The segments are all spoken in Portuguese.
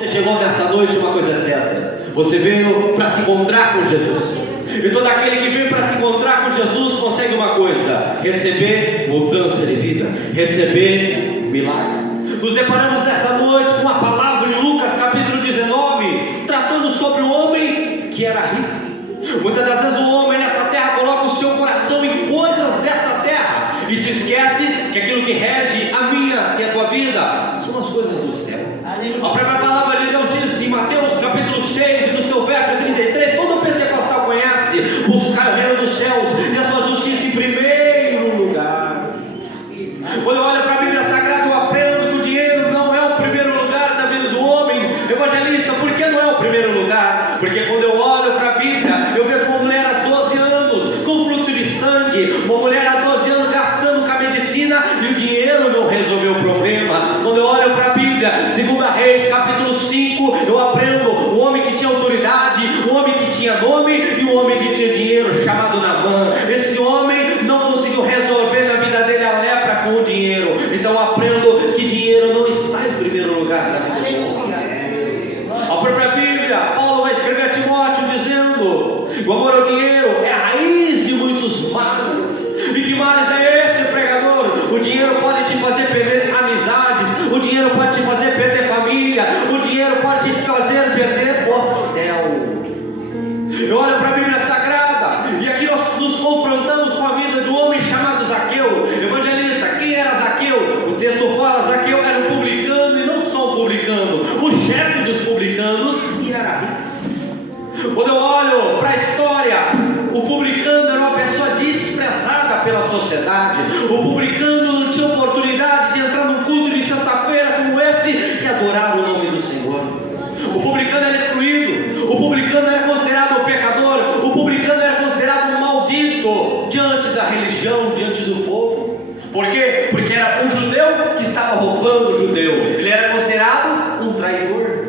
Você chegou nessa noite, uma coisa é certa: você veio para se encontrar com Jesus. E todo aquele que veio para se encontrar com Jesus consegue uma coisa: receber mudança de vida, receber milagre. Nos deparamos nessa noite com a palavra em Lucas capítulo 19, tratando sobre o homem que era rico. Muitas das vezes o homem nessa terra coloca o seu coração em coisas dessa terra e se esquece que aquilo que rege a minha e a tua vida são as coisas do céu. A própria palavra de Deus diz em Mateus capítulo 6 e no seu verso 33, todo pentecostal conhece: buscar o reino dos céus e a sua justiça em primeiro lugar. Quando eu olho para a Bíblia Sagrada, eu aprendo que o dinheiro não é o primeiro lugar da vida do homem. Evangelista, por que não é o primeiro lugar? Porque quando eu olho para a Bíblia, eu vejo uma mulher há 12 anos com fluxo de sangue, uma mulher há 12 anos gastando com a medicina e o dinheiro não resolveu o problema. Quando eu olho para a Bíblia, 2 Reis capítulo 5, eu aprendo o homem que tinha autoridade, o homem que tinha nome e o homem que tinha dinheiro, chamado Naamã. Esse homem não conseguiu resolver na vida dele a lepra com o dinheiro. Então eu aprendo que dinheiro não está em primeiro lugar na vida do homem. A própria Bíblia, Paulo vai escrever a Timóteo dizendo: o amor ao dinheiro é a raiz de muitos males. E que males é esse, pregador? O dinheiro pode te fazer perder amizades, o dinheiro pode te fazer perder família, o dinheiro pode te fazer perder o céu. Eu olho para a Bíblia Sagrada e aqui nós nos confrontamos com a vida de um homem chamado Zaqueu. Evangelista, quem era Zaqueu? O texto fala: Zaqueu era um publicano, e não só um publicano, o chefe dos publicanos, e era rico. Quando eu olho para a história, o publicano era uma pessoa desprezada pela sociedade. O publicano não tinha oportunidade de entrar num culto de sexta-feira como esse e adorar o nome do Senhor. O publicano era excluído, o publicano era considerado um pecador, o publicano era considerado um maldito diante da religião, diante do povo. Por quê? Porque era um judeu que estava roubando o judeu, ele era considerado um traidor.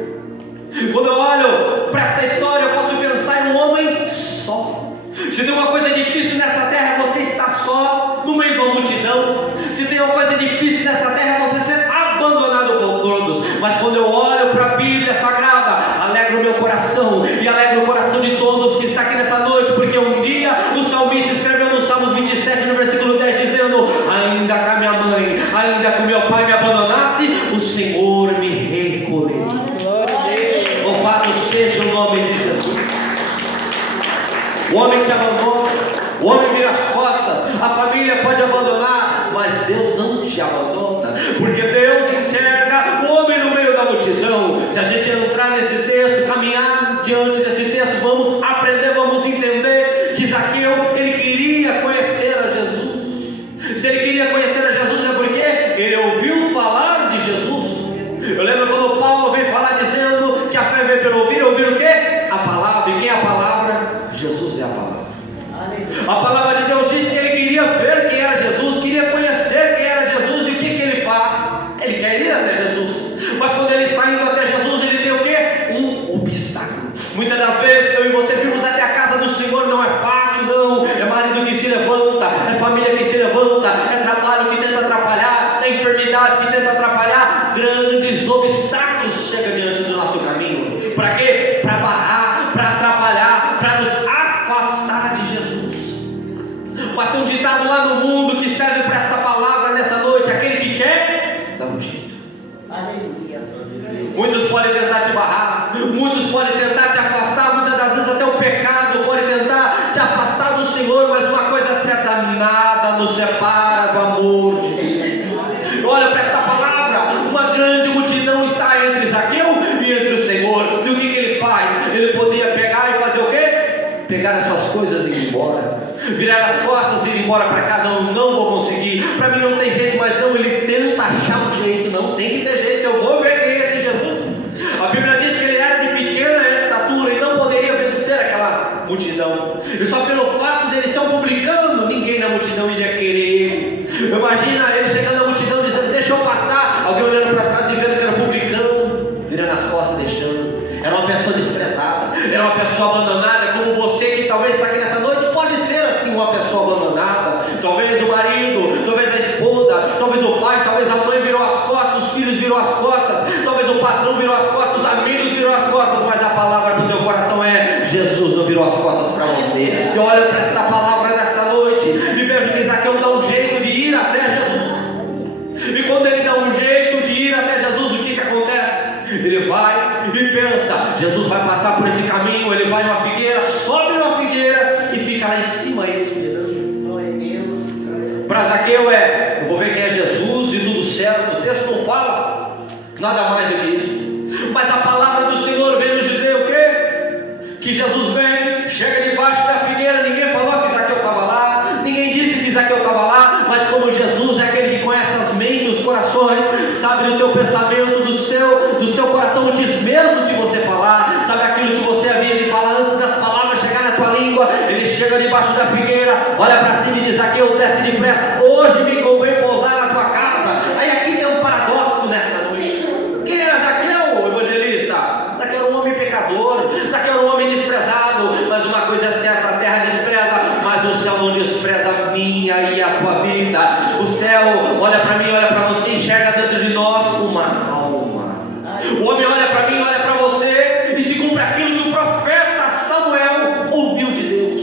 Quando eu olho para essa história, eu posso pensar em um homem só. Se tem uma coisa difícil nessa terra, é você estar só no meio de uma multidão. Se tem uma coisa difícil nessa terra, é você ser abandonado por todos. Mas quando eu olho para a Bíblia Sagrada, alegra o meu coração e alegra o coração de todos que está aqui nessa noite, porque um dia o salmista escreveu no Salmos 27, no versículo 10, dizendo: ainda que a minha mãe, ainda que o meu pai me abandonasse, o Senhor me recolheu. Louvado seja o nome de Jesus. O homem te abandona, o homem vira as costas, a família pode abandonar, mas Deus não te abandona, porque Deus enxerga o homem no meio da multidão. Se a gente entrar nesse texto, caminhar diante desse texto, vamos aprender, vamos entender que Zaqueu, ele queria conhecer a Jesus. Se ele queria conhecer a Jesus é porque ele ouviu falar de Jesus. Eu lembro quando Paulo veio falar dizendo que a fé veio pelo ouvir o quê? A palavra. E quem é a palavra? Jesus é a palavra. A palavra de Deus diz que ele queria ver quem era Jesus, queria conhecer quem era Jesus. E o que ele faz? Ele quer ir até Jesus, mas quando ele está indo até Jesus, ele tem o quê? Um obstáculo. Muitas das vezes eu e você vimos até a casa do Senhor, não é fácil, não. É marido que se levanta, é família que se levanta, é trabalho que tenta atrapalhar, é enfermidade que tenta atrapalhar. Grandes obstáculos chegam diante do nosso caminho. Para quê? Para barrar, para atrapalhar, para nos afastar de Jesus. Mas tem um ditado lá no mundo que serve para esta palavra nessa noite: aquele que quer, dá um jeito. Aleluia. Muitos podem tentar te barrar, muitos podem tentar te afastar, muitas das vezes até o pecado pode tentar te afastar do Senhor, mas uma coisa é certa: nada nos separa do amor de Deus. Olha para esta palavra: uma grande multidão está entre Zaqueu e entre o Senhor. E o que ele faz? Ele podia pegar e fazer o quê? Pegar as suas coisas e ir embora, virar as costas e ir embora para casa. Eu não vou conseguir, para mim não tem jeito. Mas não, ele tenta achar um jeito. Não tem que ter jeito, eu vou ver quem é esse Jesus. A Bíblia diz que ele era de pequena estatura e não poderia vencer aquela multidão. E só pelo fato dele ser um publicano, ninguém na multidão iria querer ele. Imagina ele chegando na multidão dizendo: deixa eu passar. Alguém olhando para trás e vendo que era publicano, virando as costas e deixando. Era uma pessoa desprezada, era uma pessoa abandonada, como você que talvez está aqui nessa noite, pode ser assim, uma pessoa abandonada. Talvez o marido, talvez a esposa, talvez o pai, talvez a mãe virou as costas, os filhos viram as costas, talvez o patrão virou as costas, os amigos virou as costas, mas a palavra do teu coração é: Jesus não virou as costas para você. Eu olho para esta palavra nesta noite e vejo que Zaqueu dá um jeito de ir até Jesus. E quando ele dá um jeito de ir até Jesus, o que acontece? Ele vai e pensa: Jesus vai passar por esse caminho. Ele vai numa figueira, sobe numa figueira e fica lá em cima esperando. Para Zaqueu eu vou ver quem é Jesus e tudo certo. O texto não fala nada mais do que isso, mas a palavra do Senhor vem nos dizer o quê? Que Jesus vem, chega debaixo da figueira. Ninguém falou que Zaqueu estava lá, ninguém disse que Zaqueu estava lá, mas como Jesus é aquele que conhece as mentes, os corações, sabe do teu pensamento, do seu coração, diz mesmo que você falar, sabe aquilo que você havia de falar antes das palavras chegar na tua língua. Ele chega debaixo da figueira, olha para cima e diz: Zaqueu, desce depressa, hoje me convém pousar na tua casa. Aí aqui tem um paradoxo nessa noite. Quem era Zaqueu, evangelista? Zaqueu era um homem pecador, Zaqueu era um homem desprezado, mas uma coisa é certa: a terra despreza, mas o céu não despreza a minha e a tua vida. O céu olha para mim, olha para você, enxerga dentro de nós uma alma. O homem olha para mim, olha para você, e se cumpre aquilo que o profeta Samuel ouviu de Deus.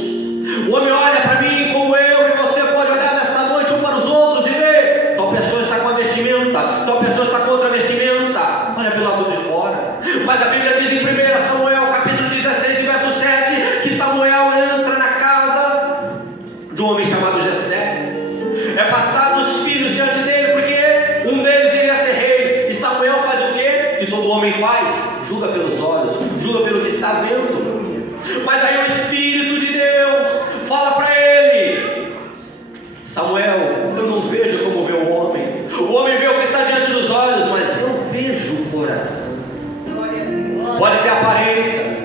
O homem olha para mim como eu e você pode olhar nesta noite um para os outros e ver: tal pessoa está com a vestimenta, tal pessoa está com outra vestimenta. Olha pelo lado de fora. Mas a Bíblia diz em 1 Samuel capítulo 16 verso 7 que Samuel entra na casa de um homem chamado Jessé. É passado os filhos diante dele, porque um deles iria ser rei. E Samuel faz o quê? Que todo homem faz: julga pelos olhos, julga pelo que está vendo. Mas aí o Espírito de Deus fala para ele: Samuel, eu não vejo como vê o homem. O homem vê o que está diante dos olhos, mas eu vejo o coração. Pode ter aparência,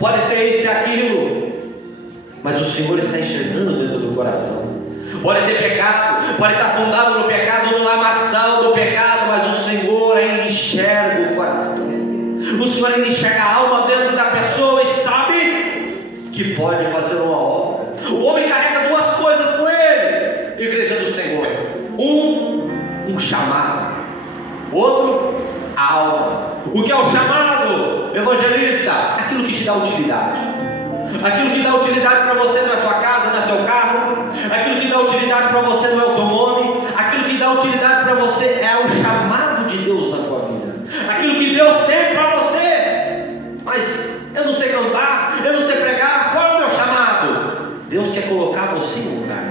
pode ser isso e aquilo, mas o Senhor está enxergando dentro do coração. Pode ter pecado, pode estar fundado no pecado, no lamaçal do pecado, mas o Senhor ainda enxerga o coração. O Senhor ainda enxerga a alma dentro da pessoa e sabe que pode fazer uma obra. O homem carrega duas coisas com ele, igreja do Senhor: um chamado, outro a alma. O que é o chamado, evangelista? Aquilo que te dá utilidade. Aquilo que dá utilidade para você não é sua casa, não é seu carro. Aquilo que dá utilidade para você não é o teu nome. Aquilo que dá utilidade para você é o chamado de Deus na tua vida. Aquilo que Deus tem para você. Mas eu não sei cantar, eu não sei pregar. Qual é o meu chamado? Deus quer colocar você em um lugar.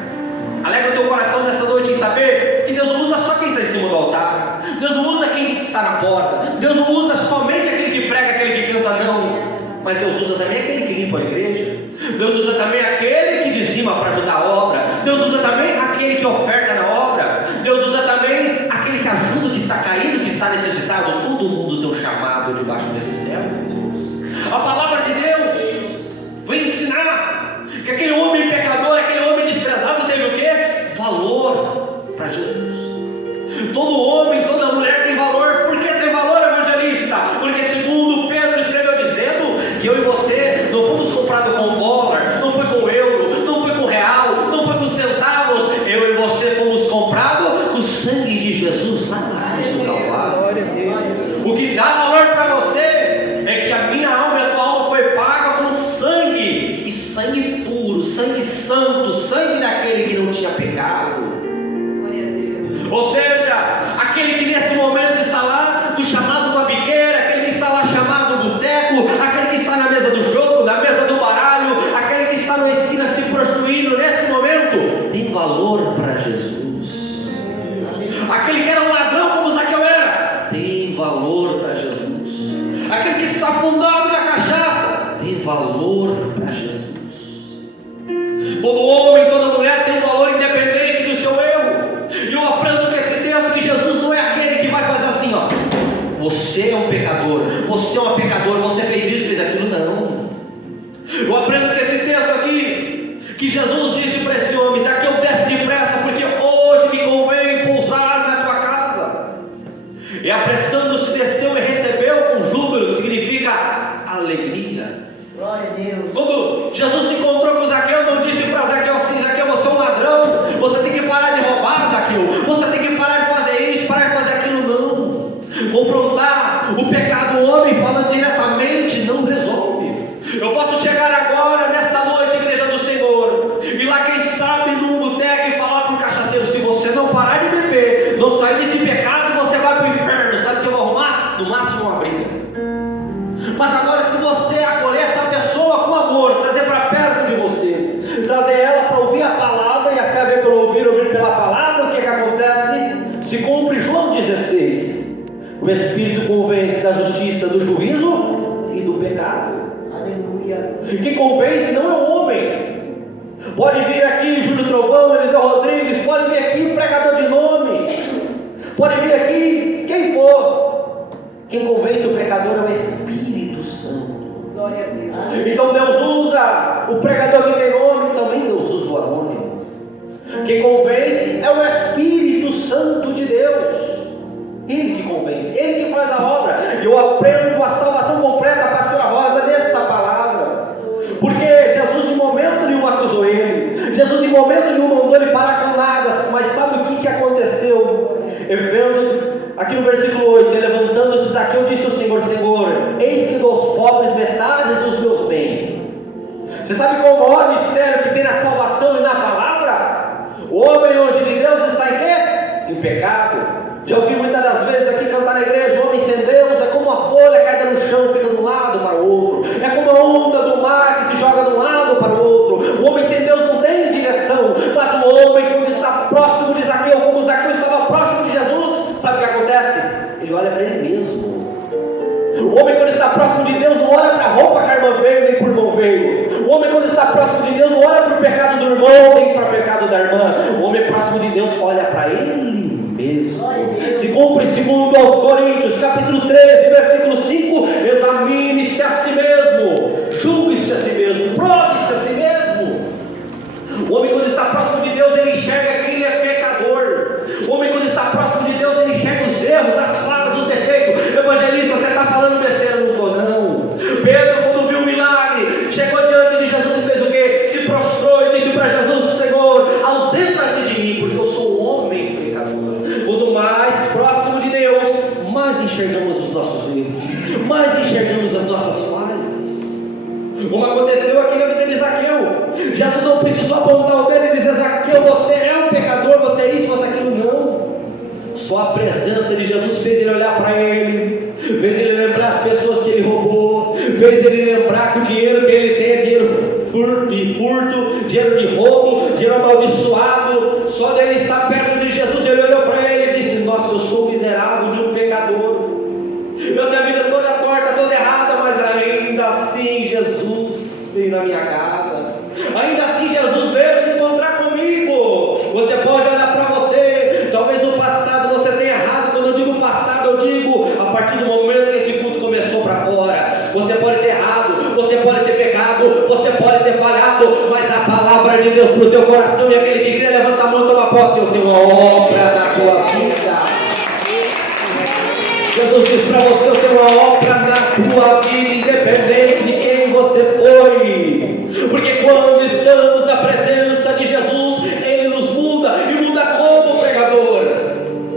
Alegra o teu coração nessa noite em saber que Deus não usa só quem está em cima do altar. Deus não usa quem está na porta. Deus não usa somente aquele que prega, aquele que canta, não. Mas Deus usa também aquele que limpa a igreja. Deus usa também aquele que dizima para ajudar a obra. Deus usa também aquele que oferta na obra. Deus usa também aquele que ajuda o que está caído, que está necessitado. Todo mundo tem um chamado debaixo desse céu. A palavra de Deus vem ensinar que aquele homem pecador, aquele homem desprezado teve o quê? Valor para Jesus. Todo homem, toda mulher tem valor. Por que tem valor, evangelista? Porque segundo Pedro escreveu dizendo que eu e você não fomos comprados com dólar, não foi com euro, não foi com real, não foi com centavos. Eu e você fomos comprados com o sangue de Jesus lá na cruz do Calvário. O que dá valor para você é que a minha alma e a tua alma foi paga com sangue, e sangue puro, sangue santo, sangue daquele que não tinha pecado. Ou seja, aquele que nesse momento está lá no chamado uma biqueira, aquele que está lá chamado boteco, aquele que está na mesa do jogo, na mesa do baralho, aquele que está na esquina se prostituindo, nesse momento tem valor para Jesus. Aquele que era um ladrão como Zaqueu era, tem valor para Jesus. Aquele que está afundado na cachaça, tem valor para Jesus. Todo homem, toda mulher tem um valor independente do seu erro. E eu aprendo com esse texto que Jesus não é aquele que vai fazer assim, ó: você é um pecador, você é uma pecadora, você fez isso, fez aquilo. Não. Eu aprendo com esse texto aqui que Jesus disse para esse homem: Zaqueu, desce depressa, porque hoje me convém pousar na tua casa. E apressando-se desceu e recebeu com júbilo, que significa alegria. Glória a Deus. Quando Jesus se encontrou com Zaqueu, não disse para Zaqueu assim: Zaqueu, você é um ladrão, você tem que parar de roubar, Zaqueu, você tem que parar de fazer isso, parar de fazer aquilo. Não. Confrontar o pecado do juízo e do pecado. Aleluia. Quem convence não é o homem. Pode vir aqui Júlio Trovão, Eliseu Rodrigues, pode vir aqui pregador de nome, pode vir aqui quem for. Quem convence o pecador é o Espírito Santo. Glória a Deus. Então Deus usa o pregador que tem nome, também Deus usa o anônimo. Quem convence é o Espírito Santo de Deus. Ele que convence, Ele que faz a obra. E eu aprendo a salvação completa, a pastora Rosa, nessa palavra. Porque Jesus de momento nenhum acusou ele. Jesus de momento nenhum mandou ele parar com nada. Mas sabe o que aconteceu? Vendo aqui no versículo 8, levantando-se Zaqueu, disse ao Senhor: Senhor, eis que dou aos pobres metade dos meus bens. Você sabe qual é o maior mistério que tem na salvação e na palavra? O homem longe de Deus está em quê? Em pecado. Já ouvi muitas das vezes aqui cantar na igreja: o homem sem Deus é como a folha caída no chão, fica de um lado para o outro. É como a onda do mar que se joga de um lado para o outro. O homem sem Deus não tem direção. Mas o homem, quando está próximo de Zaqueu, como Zaqueu estava próximo de Jesus, sabe o que acontece? Ele olha para ele mesmo. O homem, quando está próximo de Deus, não olha para a roupa que a irmã veio, nem para o irmão veio. O homem, quando está próximo de Deus, não olha para o pecado do irmão, nem para o pecado da irmã. O homem próximo de Deus olha para ele mesmo. Se cumpre segundo aos Coríntios, capítulo 13, versículo 5: examine-se a si mesmo, julgue-se a si mesmo, prove-se a si mesmo. O homem, quando está próximo de Deus, ele enxerga que ele é pecador. O homem, quando está próximo de Deus, ele enxerga os erros, as falhas, os defeitos. Evangelista, você está falando besteira? Não estou, não. Pedro, quando viu o milagre, chegou diante de Jesus e fez o quê? Se prostrou e disse para Jesus: Senhor, ausenta-te de mim, porque eu sou um homem pecador. Quanto mais próximo de Deus, mais enxergamos os nossos erros, mais enxergamos as nossas falhas. Como aconteceu aqui na vida de Zaqueu. Jesus não precisou apontar o dedo e dizer: Zaqueu, você é um pecador, você é isso, você é aquilo. Não. Só a presença de Jesus fez ele olhar para ele, fez ele lembrar as pessoas que ele roubou, fez ele lembrar que o dinheiro que ele tem é dinheiro de furto, dinheiro de roubo, dinheiro amaldiçoado. Só dele estar perto de Jesus, ele olhou para ele e disse: nossa, eu sou miserável de um pecador, eu tenho a vida toda torta, toda errada, mas ainda assim Jesus veio na minha casa, ainda assim Jesus veio se encontrar comigo. Você pode olhar para você, talvez no passado você tenha errado. Quando eu digo passado, eu digo a partir do momento que esse culto começou para fora. Você pode ter errado, você pode ter pecado, você pode ter falhado, mas a palavra de Deus para o teu coração, e aquele que crê, levanta a mão e toma posse: eu tenho uma obra na tua vida. Jesus diz para você: eu tenho uma obra na tua vida, independente de quem você foi. Porque quando estamos na presença de Jesus, Ele nos muda, e muda como pregador.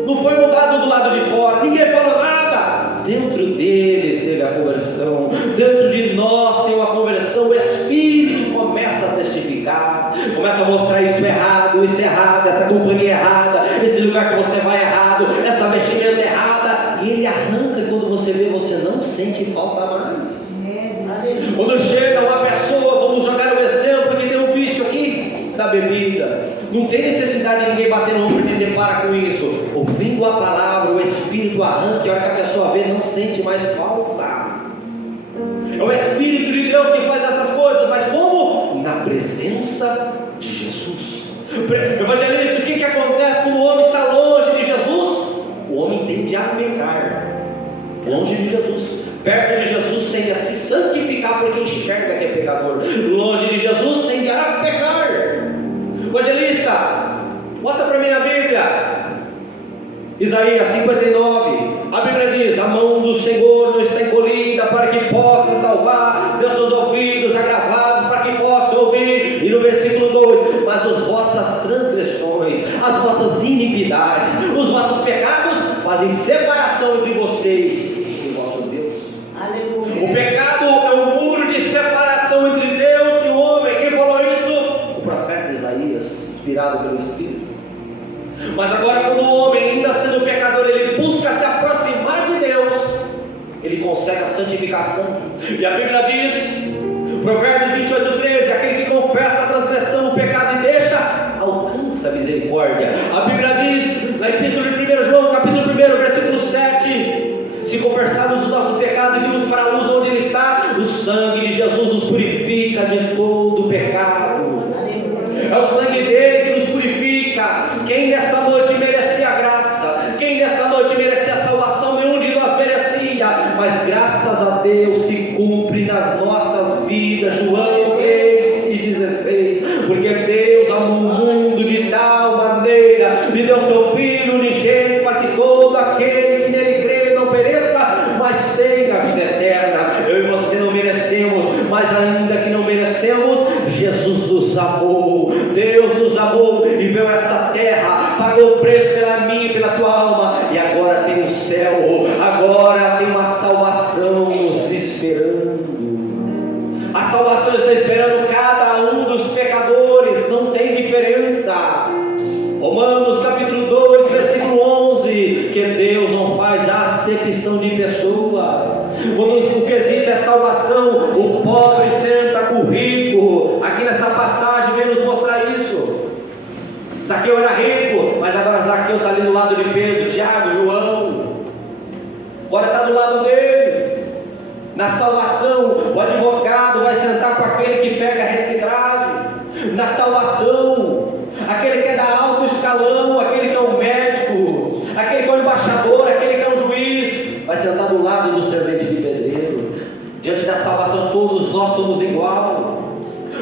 Não foi mudado do lado de fora, ninguém falou nada. Dentro dele teve a conversão, dentro de nós tem uma conversão. O Espírito começa a testificar, começa a mostrar: isso é errado, essa companhia é errada, esse lugar que você vai é errado, essa vestimenta é errada. E ele arranca, e quando você vê, você não sente falta mais. Quando chega uma pessoa, vamos jogar um exemplo, que tem um vício aqui da bebida, não tem necessidade de ninguém bater no ombro e dizer: para com isso. Ouvindo a palavra, o Espírito arranca, e a hora que a pessoa vê, não sente mais falta. É o Espírito de Deus que faz essas coisas. Mas como? Na presença de Jesus. Evangelista, o que acontece quando o homem está longe de Jesus? O homem tende a pecar. Longe de Jesus, perto de Jesus, tende a se santificar, porque enxerga que é pecador. Longe de Jesus, tende a pecar. Evangelista, mostra para mim na Bíblia, Isaías 59. A Bíblia diz: a mão do Senhor não está encolhida para que possa salvar, dê seus ouvidos agravados para que possa ouvir. E no versículo 2: mas as vossas transgressões, as vossas iniquidades, os vossos pecados fazem separação entre vocês e o vosso Deus. Aleluia. O pecado é um muro de separação entre Deus e o homem. Quem falou isso? O profeta Isaías, inspirado pelo Espírito. Mas agora, quando o homem, ainda sendo pecador, ele busca se aproximar de Deus, ele consegue a santificação. E a Bíblia diz, Provérbios 28:13: aquele que confessa a transgressão, o pecado e deixa, alcança a misericórdia. A Bíblia diz, na Epístola de 1 João, capítulo 1, versículo 7: se confessarmos os nossos pecados, Ele sangue de Jesus nos purifica de todo pecado. É o sangue dele que nos purifica. Quem nesta noite merecia a graça, quem nesta noite merecia a salvação, nenhum de nós merecia, mas graças a Deus se cumpre nas nossas vidas. João 3,16, porque Deus amou o mundo de tal maneira, e deu seu Filho unigênito, para que todo aquele que nele crê não pereça, mas tenha a vida eterna. Eu e você não merecemos, mas ainda que não merecemos, Jesus nos amou, Deus nos amou e veio a esta terra, pagou o preço pela minha e pela tua alma, e agora tem o céu, agora tem uma salvação nos esperando. A salvação está esperando cada um dos pecadores, não tem diferença. Romanos capítulo 2, versículo 11, que Deus não faz acepção de pessoas. Quando o quesito é salvação, o pobre senta com o rico. Aqui nessa passagem vem nos mostrar isso. Zaqueu era rico, mas agora Zaqueu está ali do lado de Pedro, Tiago, João. Agora está do lado deles. Na salvação, o advogado vai sentar com aquele que pega reciclagem. Na salvação, aquele que é da alto escalão, aquele que é o médico, aquele que é o embaixador, aquele que é o juiz, vai sentar do lado do servente de pedreiro. Diante da salvação, todos nós somos igual.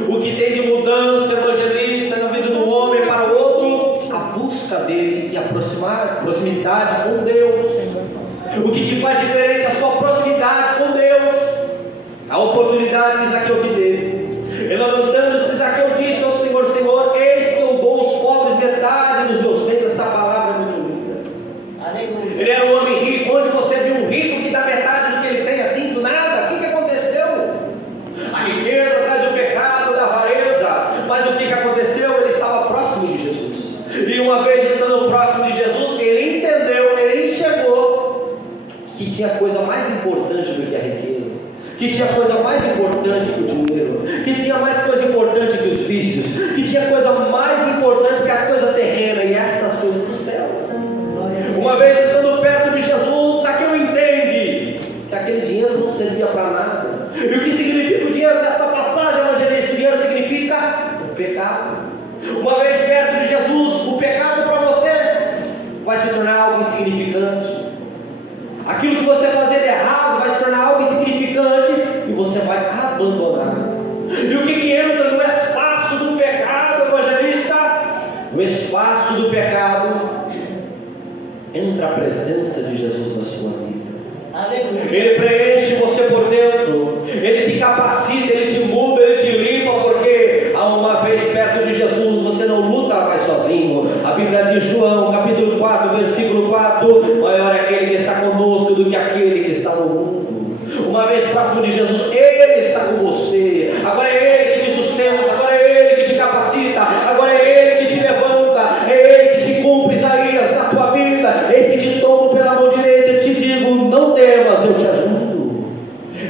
O que tem de mudança evangelista na vida do homem para o outro, a busca dele e a proximidade com Deus. O que te faz diferente é a sua proximidade com Deus. A oportunidade que Zaqueu te deu. Ele levantando-se, Zaqueu disse ao Senhor: Senhor, eis que eu dou aos pobres metade dos meus bens. Essa palavra é muito linda. Ele era um homem rico. Onde você viu um rico que dá metade do que ele tem assim, do nada? O que aconteceu? A riqueza traz o pecado da avareza. Mas o que aconteceu? Ele estava próximo de Jesus. E uma vez estando próximo de Jesus, ele entendeu, ele enxergou que tinha coisa mais importante do que a riqueza, que tinha coisa mais importante que o dinheiro, que tinha mais coisa importante que os vícios, que tinha coisa mais importante que as coisas terrenas e estas coisas do céu. Uma vez estando perto de Jesus, Zaqueu entende que aquele dinheiro não servia para nada. E o que significa o dinheiro desta passagem, evangelista? O dinheiro significa o pecado. Uma vez perto de Jesus, o pecado para você vai se tornar algo insignificante. Aquilo que você fazer de errado vai se tornar algo insignificante e você vai abandonar. E o que entra no espaço do pecado, evangelista? No espaço do pecado entra a presença de Jesus na sua vida. Ele preenche você por dentro, ele te capacita, ele te muda, ele te limpa, porque a uma vez perto de Jesus você não luta mais sozinho. A Bíblia diz, João capítulo 4, versículo 4, maior é aquele que está conosco do que aquele que está no mundo. Uma vez próximo de Jesus, ele está com você. Agora é ele que te sustenta, agora é ele que te capacita, agora é ele que te levanta, é ele que se cumpre Isaías na tua vida. Eis que te tomo pela mão direita e te digo: não temas, eu te ajudo.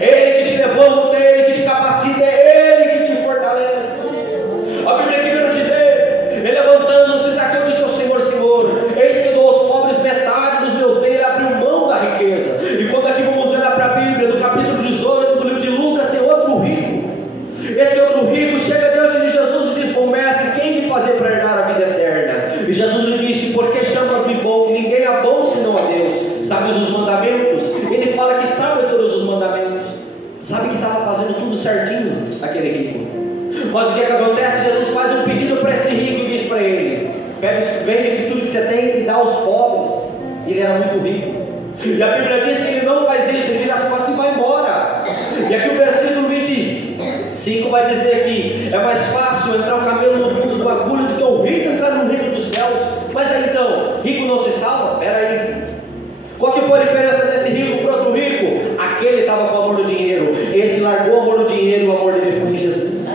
Ele que te levanta, é ele que te capacita, é ele que te fortalece. A Bíblia aqui vai dizer, ele levantando-se, Zaqueu disse ao Senhor: Senhor, eis que eu dou aos pobres metade dos meus bens. Ele abriu mão da riqueza. E quando aqui vamos olhar para a Bíblia, do capítulo 18 do livro de Lucas, tem outro rico. Esse outro rico chega diante de Jesus e diz: bom mestre, quem me fazer para herdar a vida eterna? E Jesus lhe disse: por que chamas-me bom? Ninguém é bom senão a Deus. Sabes os mandamentos? Ele fala que sabe todos os mandamentos. Sabe que estava fazendo tudo certinho, aquele rico. Mas o que acontece? Jesus faz um pedido para esse rico e diz para ele: vende aqui tudo que você tem e dá aos pobres. Ele era muito rico. E a Bíblia diz que ele não faz isso, ele vira as costas e vai embora. E aqui o versículo 25 vai dizer que é mais fácil entrar o camelo no fundo do agulho do que o rico entrar no reino dos céus. Mas aí então, rico não se salva? Pera aí. Qual que foi a diferença desse rico para outro rico? Aquele estava com o amor do dinheiro, esse largou o amor do dinheiro, o amor dele foi em Jesus.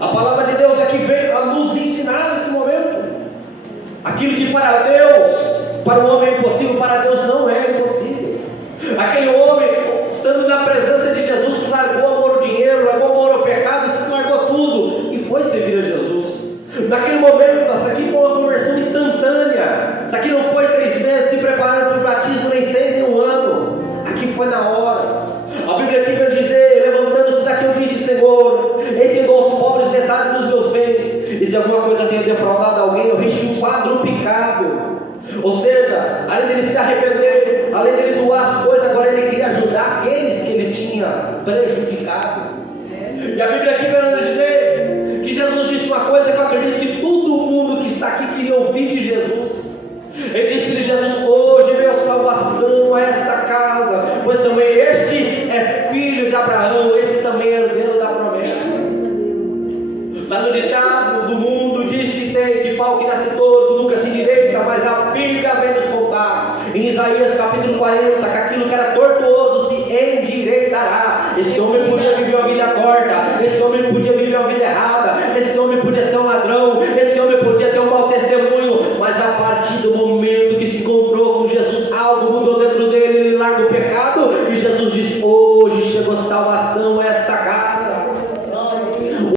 A palavra de Deus é que veio a nos ensinar nesse momento. Aquilo que para Deus, para o homem é impossível, para Deus não é impossível. Aquele homem, estando na presença de Jesus, largou o amor ao dinheiro, largou o amor ao pecado, largou tudo e foi servir a Jesus. Naquele momento, essa aqui foi uma conversão instantânea. Isso aqui não foi 3 meses se preparando para o batismo, nem 6, nem 1 ano. Aqui foi na hora. alguma coisa tenha defraudado alguém, eu restituo quadruplicado. Ou seja, além dele se arrepender, além dele doar as coisas, agora ele queria ajudar aqueles que ele tinha prejudicado. E a Bíblia aqui vai nos dizer que Jesus disse uma coisa que eu acredito que todo mundo que está aqui queria ouvir de Jesus. Ele disse-lhe: Jesus, hoje veio salvação a esta casa, pois também este é filho de Abraão, este também é herdeiro da promessa. Lá no ditado do mundo diz que pau que nasce torto nunca se endireita, mas a Bíblia vem nos contar em Isaías capítulo 40 que aquilo que era tortuoso se endireitará. Esse homem podia viver uma vida torta, esse homem podia viver uma vida errada, esse homem podia ser um ladrão, esse homem podia ter um mau testemunho, mas a partir do momento